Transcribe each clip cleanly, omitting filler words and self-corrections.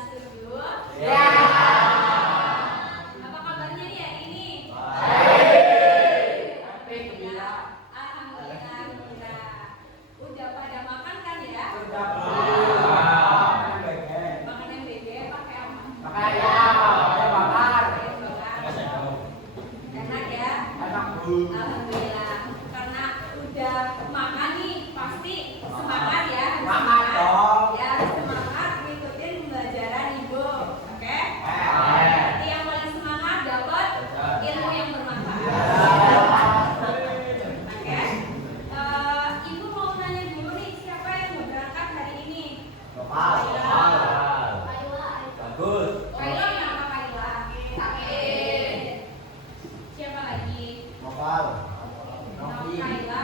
setuju? Ya. Apa kabarnya nih hari ini? Baik. Alhamdulillah. Alhamdulillah. Udah pada makan kan ya? Sudah. Makan yang beda pakai apa? Makan ayam, ayam bakar. Ayam bakar. Enak ya? Enak, Bu. Alhamdulillah. Karena udah makan nih, pasti semangat ya. Semangat dong. Ya, semangat ngikutin pembelajaran Ibu. Oke? Eh. Nanti yang paling semangat dapat ilmu yang bermanfaat. Oke? Ibu mau nanya dulu nih, siapa yang mau berangkat hari ini? Lokal. Bagus. Kaila kenapa Kaila? Sakit. Siapa lagi? Lokal. Kaila,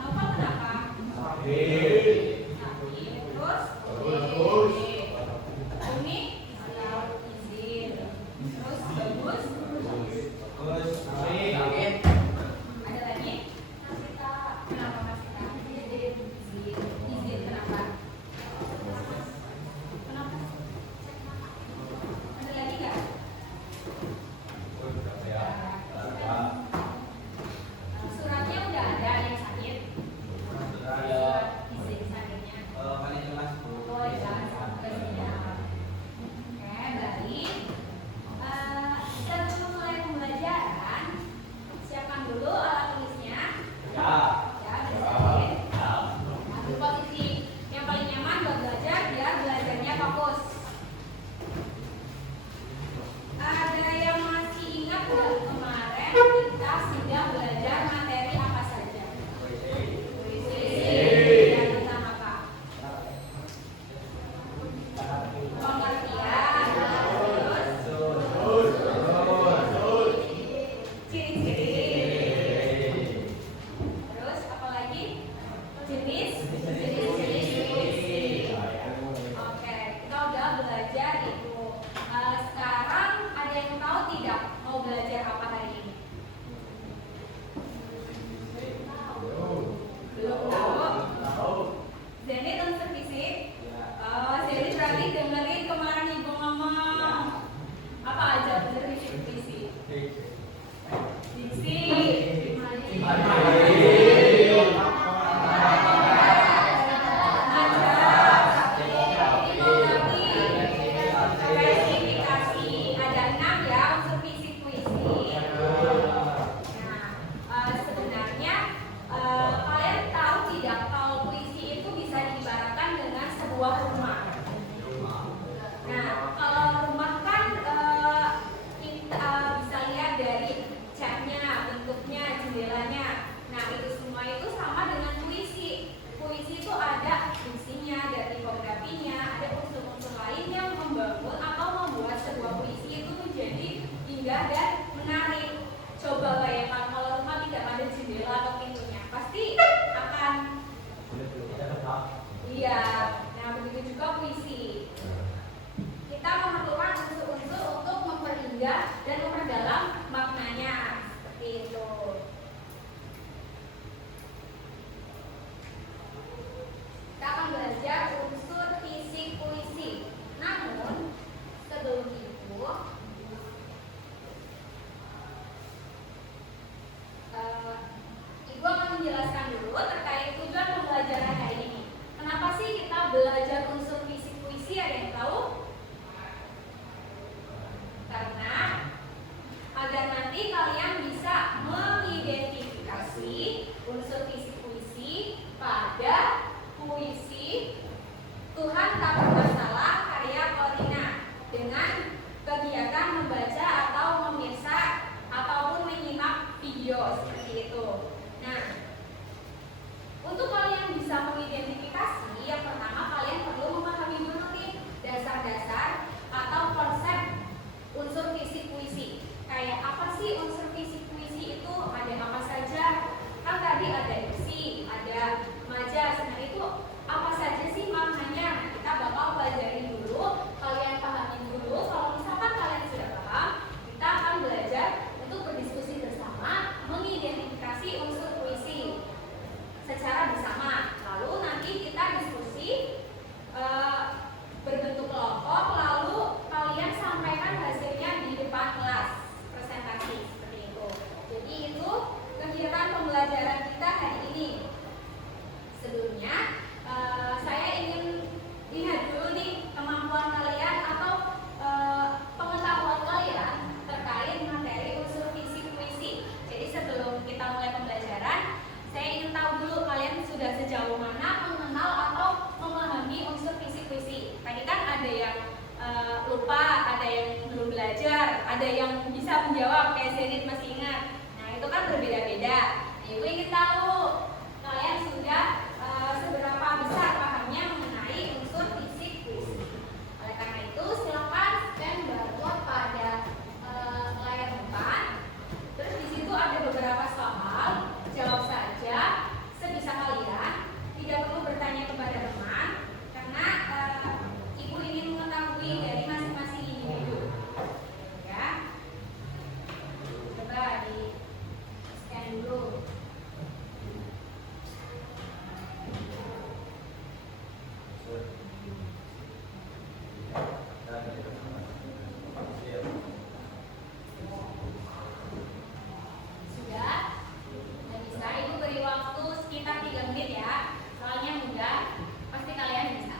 Noval kenapa? Sakit. Sakit. Terus? Bagus. Umi? Izin. Terus bagus? Bagus. Sakit. Ada lagi? Kenapa Masita? Izin kenapa? Kenapa? Ada lagi nggak? Suratnya udah ada yang sakit? Surat izin sakitnya. Oh ya, sampai siap. Oke, baik. Sebelum mulai pembelajaran, siapkan dulu alat tulisnya. Ya. Ya, bersihin. Ambil posisi yang paling nyaman buat belajar biar belajarnya fokus. Ada yang masih ingat nggak kemarin kita sudah belajar materi apa saja? Puisi. Dan tentang apa? Pengertian. Terus ciri-ciri. Terus apa lagi? Jenis puisi. Oke, kita udah belajar itu. Sekarang ada yang tahu tidak mau belajar apa hari ini? Belum tahu. Zenit unsur fisik. Zenit berarti dengerin kemarin Ibu ngomong. Apa aja unsur fisik fisik? Diksi. Spesifikasi ada 6 ya unsur fisik puisi. Nah, sebenarnya kalian tahu tidak kalau puisi itu bisa diibaratkan dengan sebuah rumah. Nah, kalau rumah kan kita bisa lihat dari catnya, bentuknya, jendelanya. Nah, itu semua itu sama dengan puisi. Puisi itu ada diksinya, ada tipografinya, ada unsur-unsur lain yang membangun atau membuat sebuah puisi itu menjadi indah dan menarik. Coba bayangkan kalau rumah tidak ada jendela atau pintunya, pasti akan iya. Nah, begitu juga puisi. Kita memerlukan unsur-unsur untuk memperindah dan memperdalam maknanya. Seperti itu. Kita akan belajar unsur fisik puisi. Namun, sebelum itu, Ibu akan menjelaskan dulu terkait tujuan pembelajaran hari ini. Kenapa sih kita belajar unsur fisik puisi? Ada yang tahu? Karena agar nanti kalian bisa mengidentifikasi unsur fisik puisi pada puisi Tuhan Tak Bermasalah karya Corina dengan kegiatan membaca atau memirsa ataupun menyimak video seperti itu. Nah, untuk kalian bisa mengidentifikasi, yang pertama kalian perlu memahami dulu nih dasar ada yang bisa menjawab kayak Zenit masih ingat. Nah, itu kan berbeda-beda. Nah, Ibu ingin tahu kalian sudah seberapa besar pahamnya mengenai unsur fisik puisi. Oleh karena itu, silakan scan barcode pada layar depan. Terus di situ ada beberapa soal, jawab saja sebisa kalian. Tidak perlu bertanya kepada teman karena Ibu ingin mengetahui dari masing-masing individu. Ya. Coba di scan dulu. Sudah? Sudah bisa? Ibu beri waktu sekitar 3 menit ya. Soalnya mudah, pasti kalian bisa.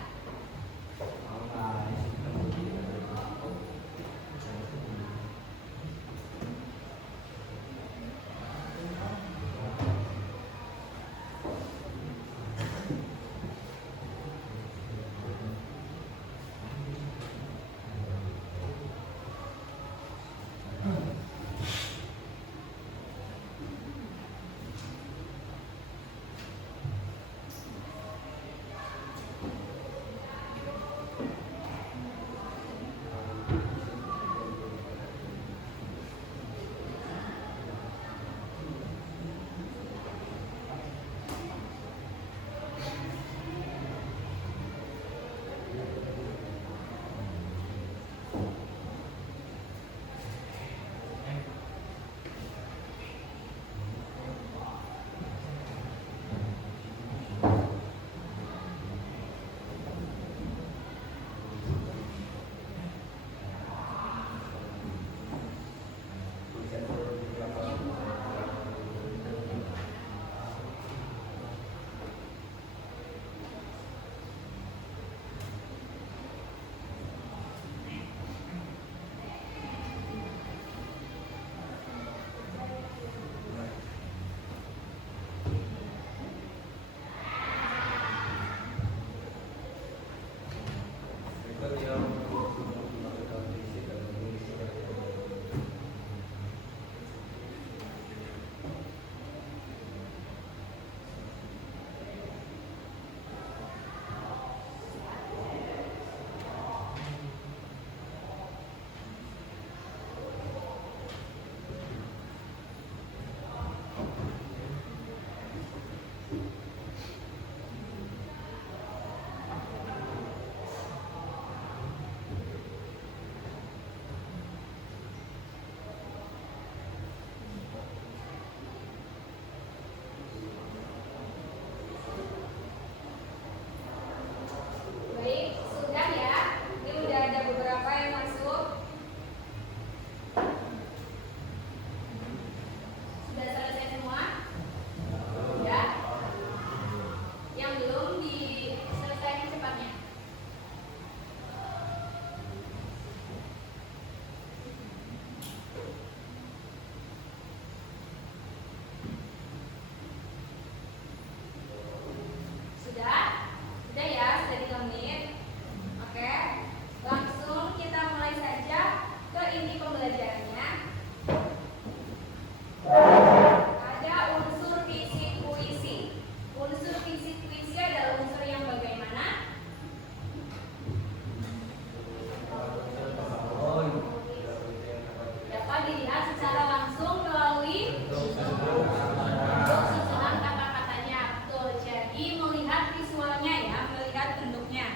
Baik, sudah ya. Ini udah ada beberapa yang masuk. Sudah selesai semua? Sudah. Yang belum diselesaikan cepatnya. Sudah? Sudah ya, sudah 3 menit. Oke, langsung kita mulai saja ke inti pembelajarannya. Ada unsur fisik puisi. Unsur fisik puisi adalah unsur yang bagaimana? Dapat dilihat secara langsung melalui bentuk susunan kata-katanya. Betul. Jadi melihat visualnya ya, melihat bentuknya.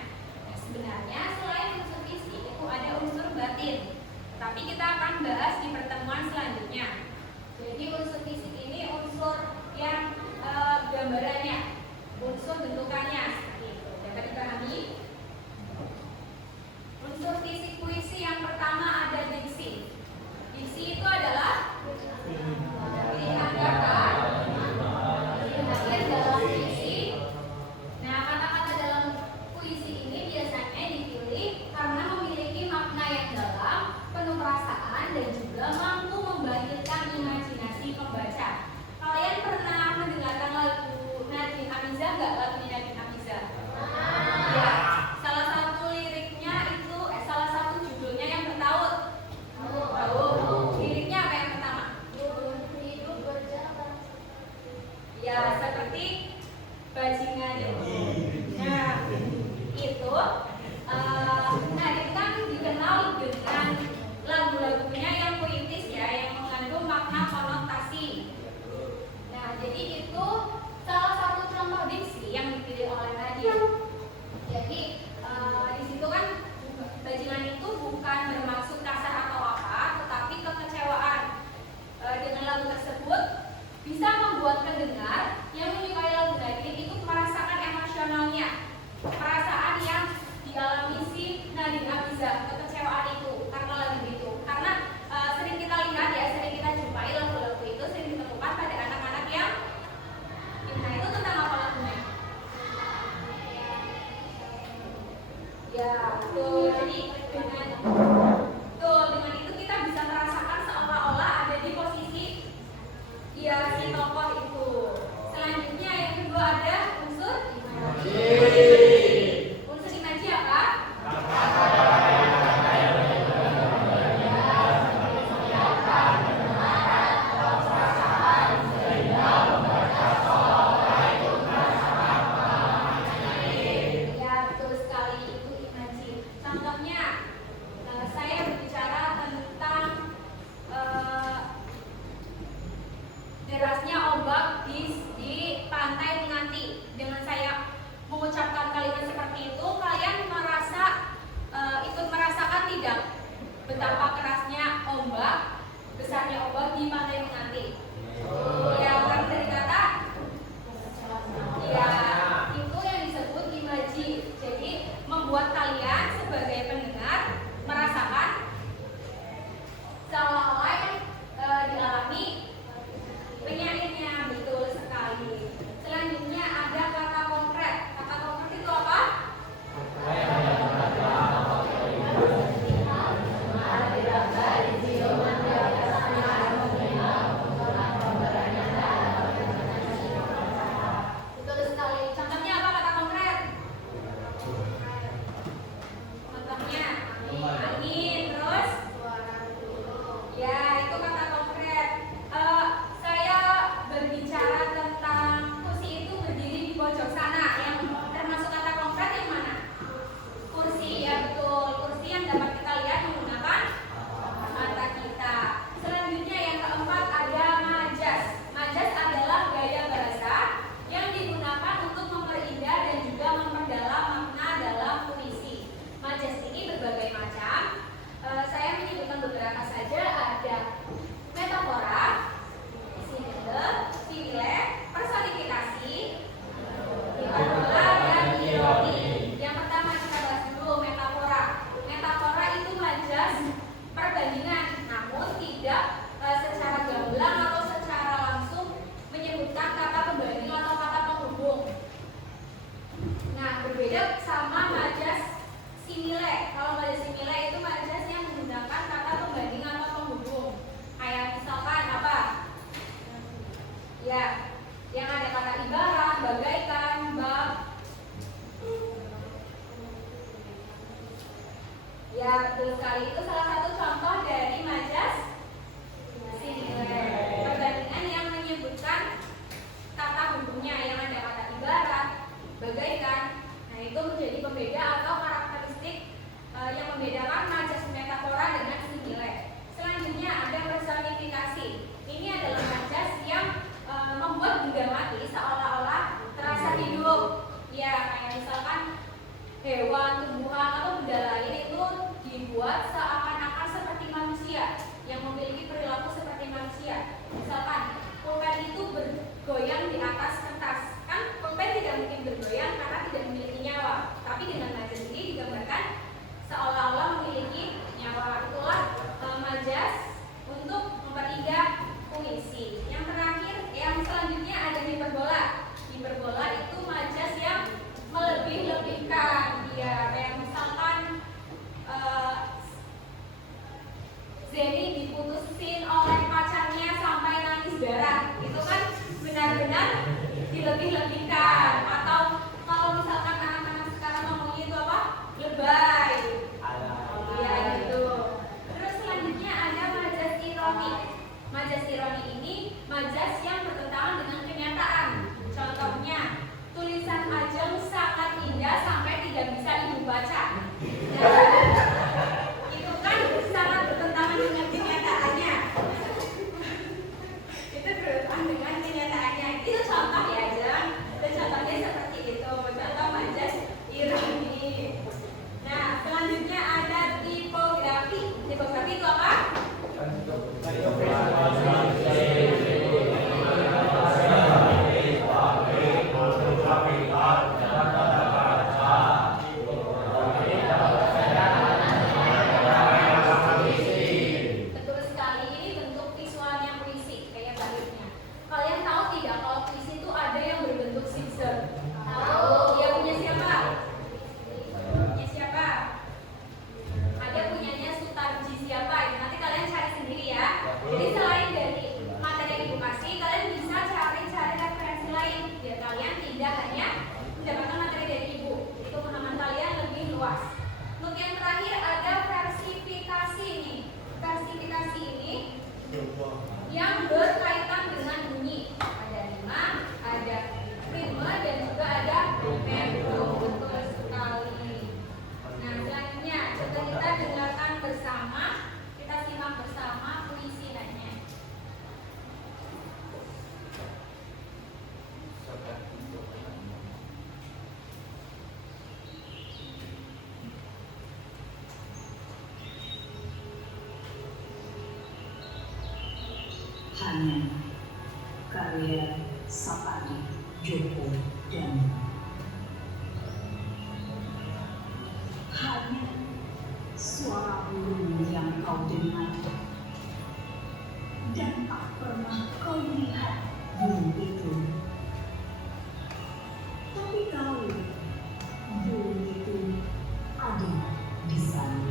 Nah, sebenarnya selain unsur fisik itu ada unsur batin. Tapi kita akan bahas di pertemuan selanjutnya. Jadi unsur fisik ini unsur yang gambarannya, unsur bentukannya seperti itu. Dapat dipahami? Unsur fisik puisi yang pertama ada diksi. Diksi itu adalah pilihan kata yang hadir dalam puisi. Nah, kata-kata dalam puisi ini biasanya dipilih karena memiliki makna yang dalam, penuh perasaan, dan juga mampu membangkitkan imajinasi pembaca. Kalian pernah mendengarkan lagu Nadine Amiza nggak? Lagunya Nadine Amiza? Ya, bisa kekecewaan itu karena lagu itu. Karena sering kita lihat ya, sering kita jumpai lagu-lagu itu sering ditemukan pada anak-anak yang nah itu tentang apa lagunya? Ya, betul. Jadi dengan itu kita bisa merasakan seolah-olah ada di posisi ya si tokoh itu. Selanjutnya yang kedua ada unsur imaji. Unsur imaji apa? Ya, betul sekali itu imaji. Contohnya, saya berbicara tentang derasnya ombak di pantai Menganti. Dengan saya mengucapkan kalimat seperti itu, kalian ikut merasakan tidak betapa kerasnya ombak, besarnya ombak di pantai Menganti? Ya, orang dari kata ya itu yang disebut imaji. Jadi membuat kalian sebagai pendengar merasakan seolah-olah yang dialami penyairnya. Betul sekali. Selanjutnya ada kata konkret. Kata konkret itu apa? Betul sekali. Contohnya apa kata konkret? Contohnya angin, terus ya itu kata konkret. Saya berbicara tentang kursi itu berdiri di pojok sana. Yang termasuk kata konkret yang mana? Kursi, ya betul. Kursi yang dapat kita lihat menggunakan mata kita. Selanjutnya yang keempat ada majas. Majas adalah gaya bahasa yang digunakan untuk memperindah dan juga memperdalam makna dalam puisi. Majas ini berbagai macam. Saya menyebutkan beberapa saja. Ada metafora, simile, personifikasi, hiperbola, dan ironi. Yang pertama kita bahas dulu metafora. Metafora itu majas perbandingan, namun tidak secara gamblang atau secara langsung menyebutkan kata pembanding atau kata penghubung. Nah, berbeda sama majas simile. Kalau majas simile itu majas yang menggunakan kata pembanding atau penghubung. Kayak misalkan apa? Ya, yang ada kata ibarat, bagaikan, bab. Ya, betul sekali. Itu salah satu contoh dari majas simile. Perbandingan yang menyebutkan kata hubungnya, yang ada kata ibarat, bagaikan. Nah, itu menjadi pembeda atau karakteristik yang membedakan majas metafora dengan simile. Selanjutnya ada personifikasi. Ini adalah majas yang membuat benda mati seolah-olah terasa hidup. Ya, kayak misalkan hewan, tumbuhan, atau benda lain itu dibuat seakan-akan seperti manusia, yang memiliki perilaku seperti manusia. Misalkan pulpen itu bergoyang di atas kertas. Kan pulpen tidak mungkin bergoyang karena tidak memiliki nyawa. Tapi dengan majas ini digambarkan seolah-olah memiliki nyawa. Itulah majas untuk memperindah puisi. Yang terakhir, yang selanjutnya ada hiperbola. Hiperbola itu majas yang melebih-lebihkan. Ya, kayak misalkan Pertanian karya Sapadi Djoko Damono. Hanya suara burung yang kau dengar dan tak pernah kau lihat burung itu. Tapi tahu burung itu ada di sana.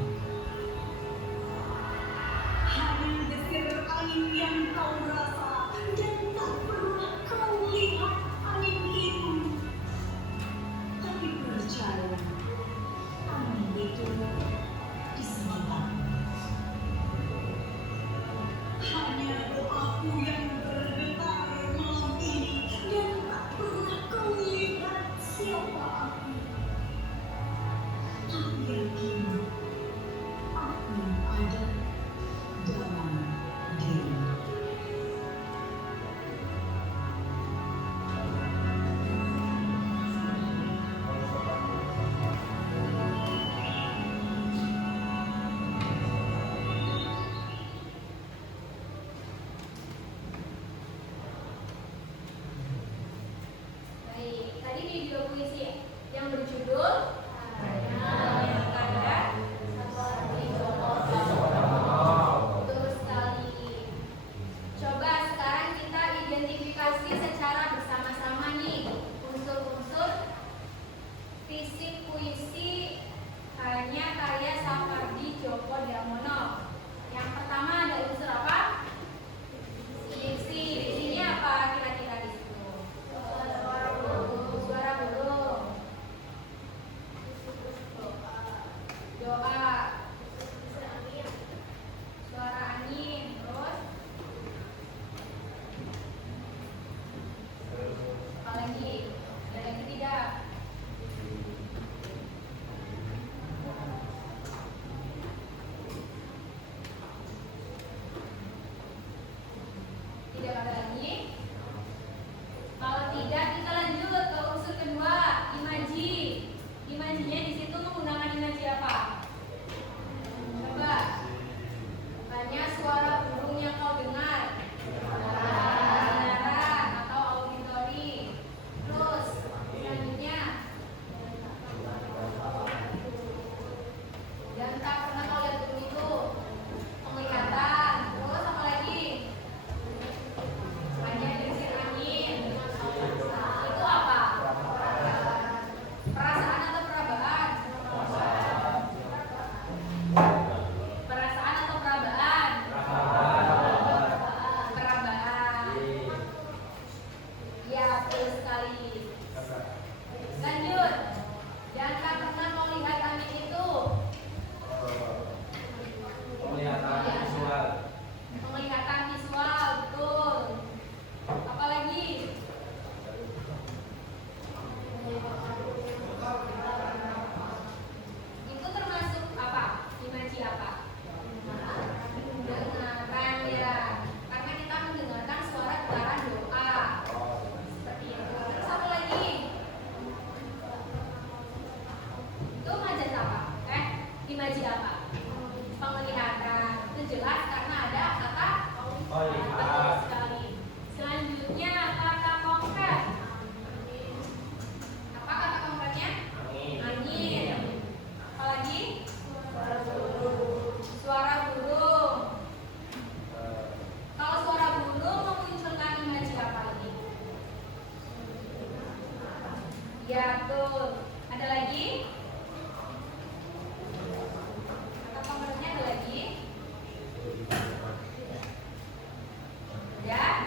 Hanya desir angin yang kau rasa dan tak pernah kau lihat angin itu. Tapi percaya, angin itu di sebelah. Hanya doaku yang bergetar malam ini dan tak pernah kau lihat siapa aku. Tapi yakin aku ada dalam diri. Baik, tadi video puisi yang berjudul Hanya Karya Sapadi Djoko Damono. Betul sekali. Coba sekarang kita identifikasi secara bersama-sama nih unsur-unsur fisik puisi Hanya Karya Sapadi Djoko Damono. Yang pertama ada unsur apa? Diksi. Diksinya apa kira-kira di situ? Suara burung. Doa. Suara angin. Terus apa lagi? Ada lagi tidak? Tidak ada lagi. Kalau tidak, kita lanjut ke unsur kedua, imaji. Imajinya di situ menggunakan imaji apa? Coba. Hanya suara burung yang kau dengar. Pendengaran atau auditori. Terus selanjutnya. Dan tak pernah kau lihat burung itu. Penglihatan. Terus apa lagi? Hanya desir angin. Itu apa? Perasaan atau perabaan? Perasaan atau perabaan? Perabaan. Ya, betul sekali. Lanjut. Dan tak pernah kau lihat angin itu. Penglihatan visual. Penglihatan visual, betul. Apalagi? Itu termasuk apa? Imaji apa? Pendengaran ya. Karena kita mendengarkan suara getaran doa. Seperti itu. Terus apa lagi? Itu majaz apa? Imaji apa? Penglihatan. Itu jelas karena ada kata Oh betul iya. sekali. Selanjutnya kata konkret. Apa kata konkretnya? Angin. Apalagi? Suara burung. Kalau suara burung memunculkan imaji apa lagi? Ya, betul. Ada lagi? Kata konkretnya ada lagi? Ya.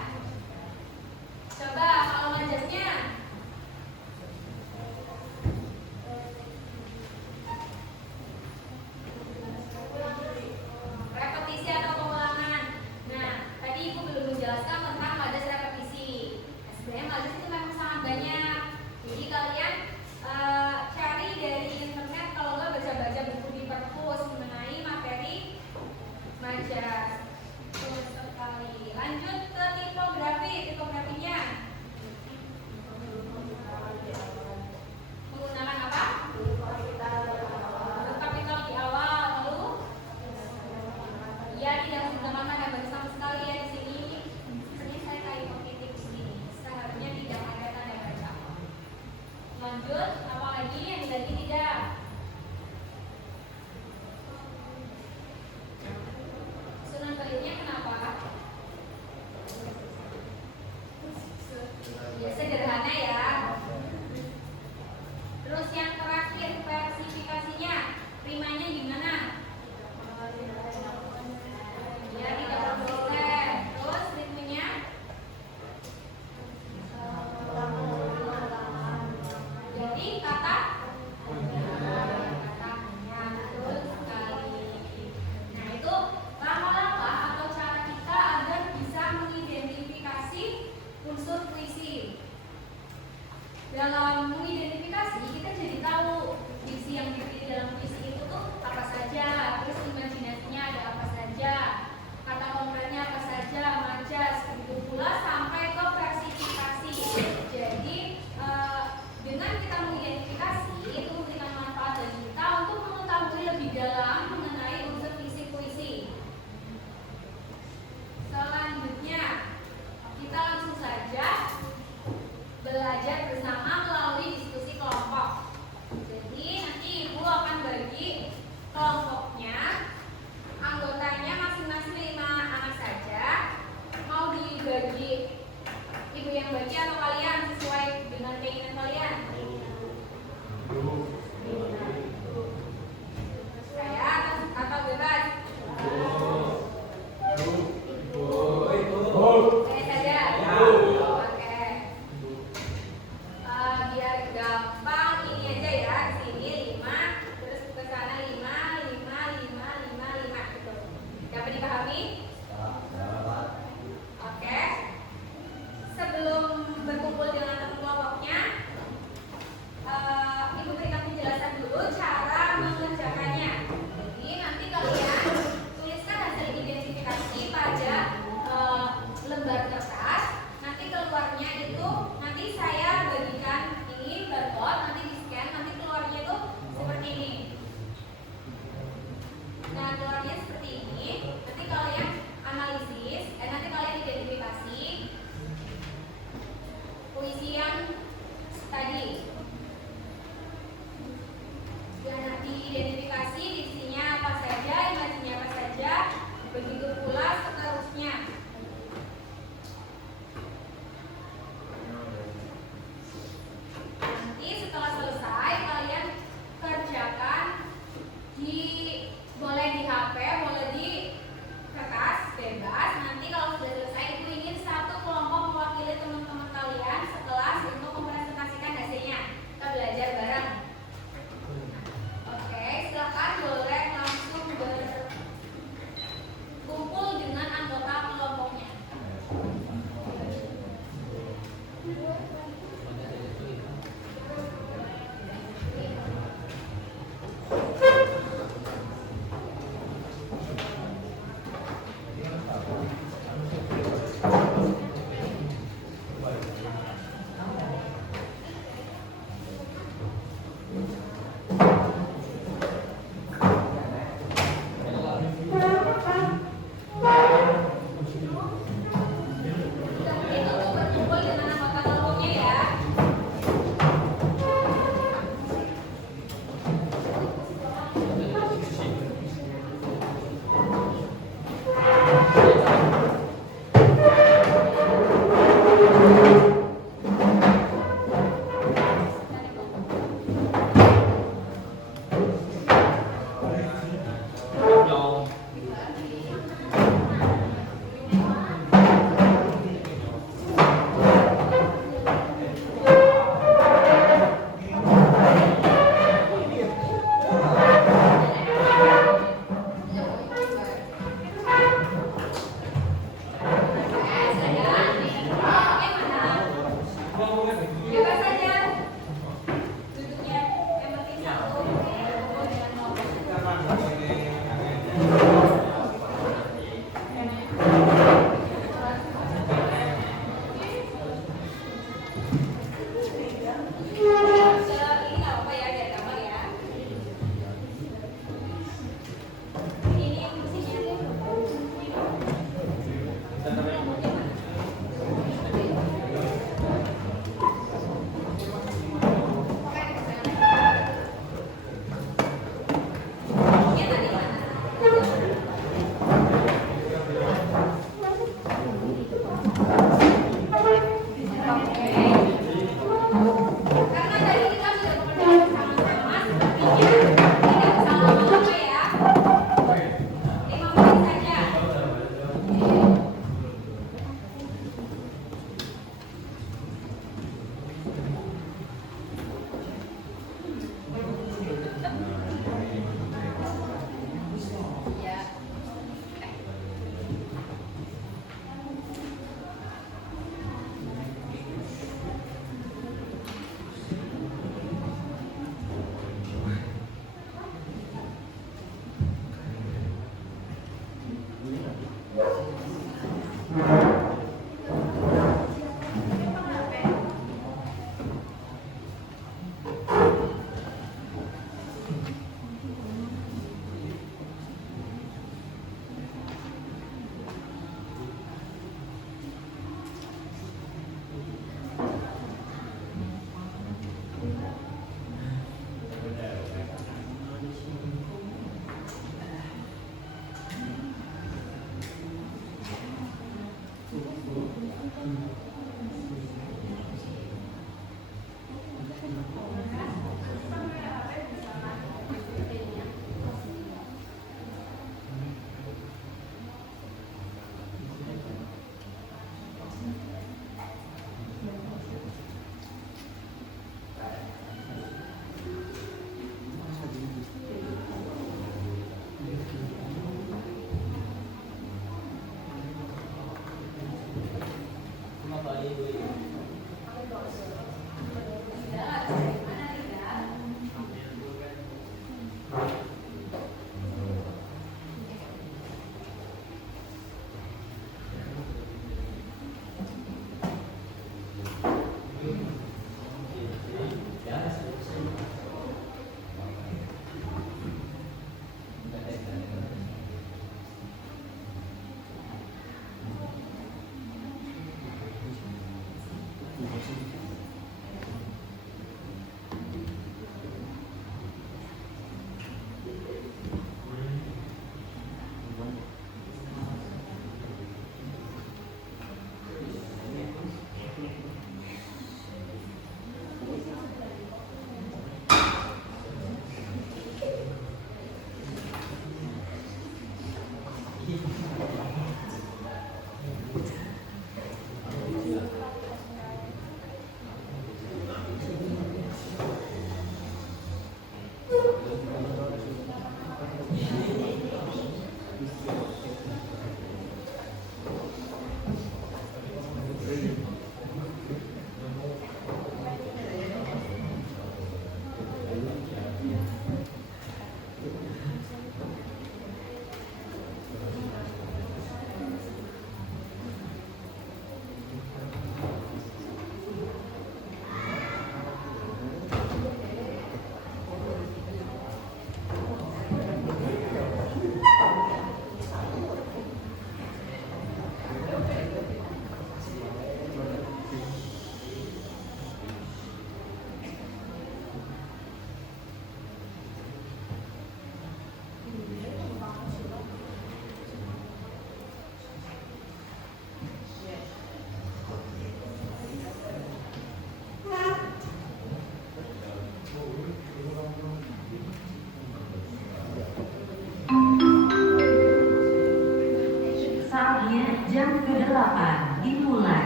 Saatnya jam ke-8 dimulai.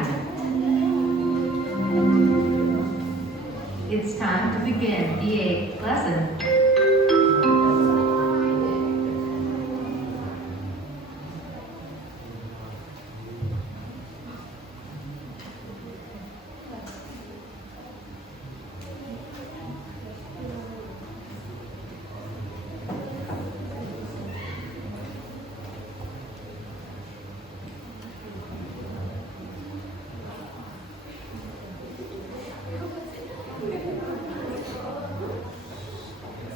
It's time to begin the 8th lesson.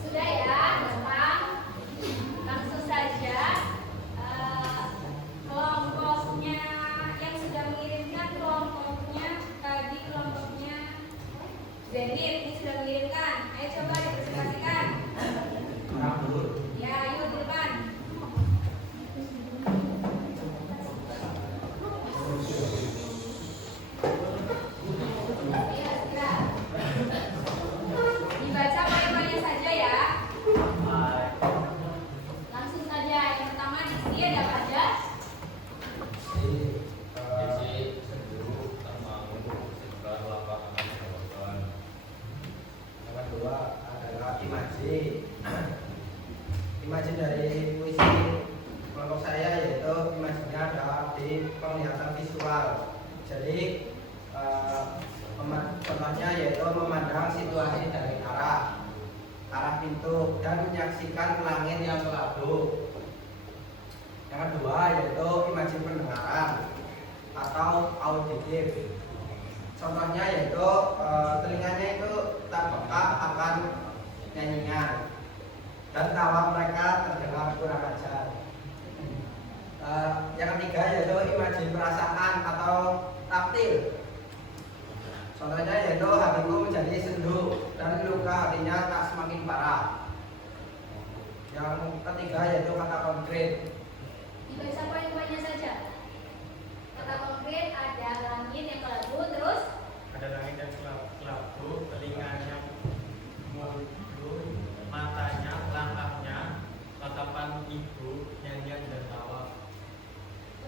Sudah ya, gampang. Langsung saja kelompoknya yang sudah mengirimkan kelompoknya tadi kelompoknya Zenit ini sudah mengirimkan. Ayo coba dipresentasikan. Ya, ayo di depan. Iya, segera. Dibaca poin-poinnya saja ya. Langsung saja. Yang pertama di sini ada apa aja? Yang kedua adalah imaji. Imaji dari puisi kelompok saya yaitu imajinya ada di penglihatan visual. Jadi contohnya yaitu memandang situasi dari arah pintu dan menyaksikan langit yang kelabu. Yang kedua yaitu imaji pendengaran atau auditif. Contohnya yaitu telinganya itu tak peka akan nyanyian dan tawa mereka terdengar kurang ajar. Yang ketiga yaitu imaji perasaan atau taktil. Contohnya yaitu hatiku menjadi sendu dan luka hatinya tak semakin parah. Yang ketiga yaitu kata konkret. Dibaca poin-poinnya saja. kata konkret ada langit yang kelabu, terus Ada langit yang kelabu, telinganya mulus, matanya, langkahnya, tatapan ibu, nyanyian dan tawa.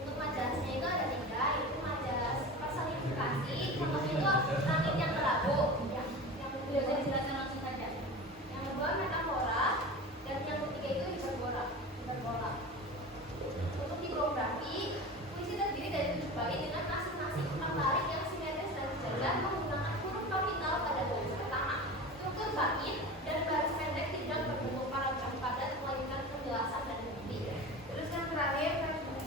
untuk majelasnya itu ada 3, itu majelas personifikasi, contohnya itu langit yang kelabu, yang biasa dijelaskan langsung saja. Yang kedua metafora, dan yang ketiga itu hiperbola. Untuk tipografi, puisi terdiri dari 7 bait dengan masing-masing 4 tarik yang simetris dan sejajar menggunakan huruf kapital pada baris pertama. Struktur bait dan baris pendek tidak berbentuk paragraf padat melainkan penjelasan dan bukti. Terus yang terakhir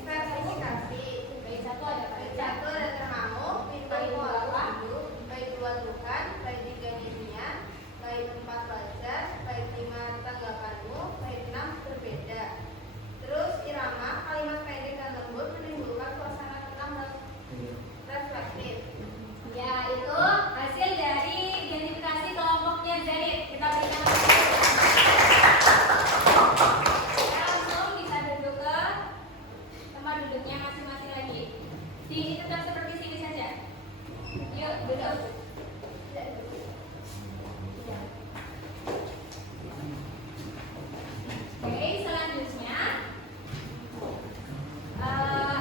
versifikasi. Bait 1 ada Bait 1 ada termamu, bait 2 lagu, bait 2 Tuhan, bait 3 nyanyian, bait 4 wajar, bait 5 tanggapanmu, bait 6 berbeda. Terus irama, kalimat pendek dan lembut menimbulkan suasana tenang dan reflektif. Ya, itu hasil dari identifikasi kelompoknya Zaid. Kita berikan kita langsung bisa duduk ke tempat duduknya masing-masing lagi. Sini tetap seperti sini saja. Yuk, duduk. Oke, selanjutnya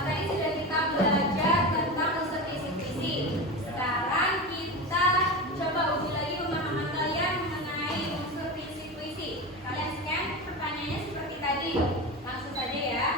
tadi sudah kita belajar tentang unsur puisi. Sekarang kita coba uji lagi pemahaman kalian mengenai unsur puisi. Kalian scan pertanyaannya seperti tadi. Langsung saja ya.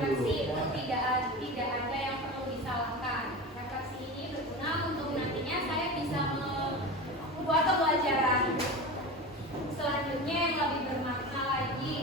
refleksi itu tidak ada yang perlu disalahkan. Refleksi ini berguna untuk nantinya saya bisa membuat pembelajaran selanjutnya yang lebih bermakna lagi.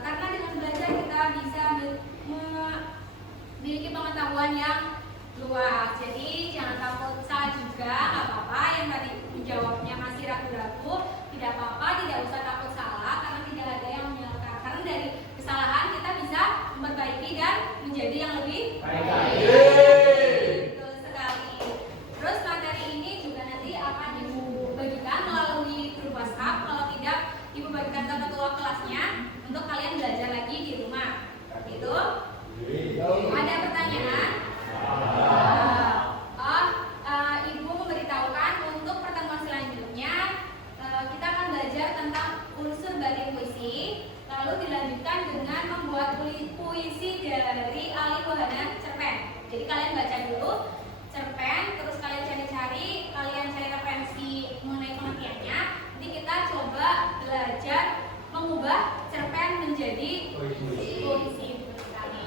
karena dengan belajar kita bisa memiliki pengetahuan yang luas. Jadi jangan takut salah juga, nggak apa-apa. Yang tadi menjawabnya masih ragu-ragu, tidak apa-apa, tidak usah takut salah karena tidak ada yang menyalahkan. Karena dari kesalahan kita bisa memperbaiki dan menjadi yang lebih baik. Betul sekali. Terus materi ini juga nanti akan Ibu bagikan melalui grup WhatsApp. Kalau tidak, Ibu bagikan ke ketua kelasnya untuk kalian belajar lagi di rumah. Gitu. Ada pertanyaan? Ibu memberitahukan untuk pertemuan selanjutnya kita akan belajar tentang unsur bagian puisi, lalu dilanjutkan dengan membuat puisi dari Ali Wahana cerpen. Jadi kalian baca dulu cerpen, terus kalian cari-cari, kalian cari referensi mengenai pengertiannya. Nanti kita coba belajar mengubah cerpen menjadi puisi. Betul sekali.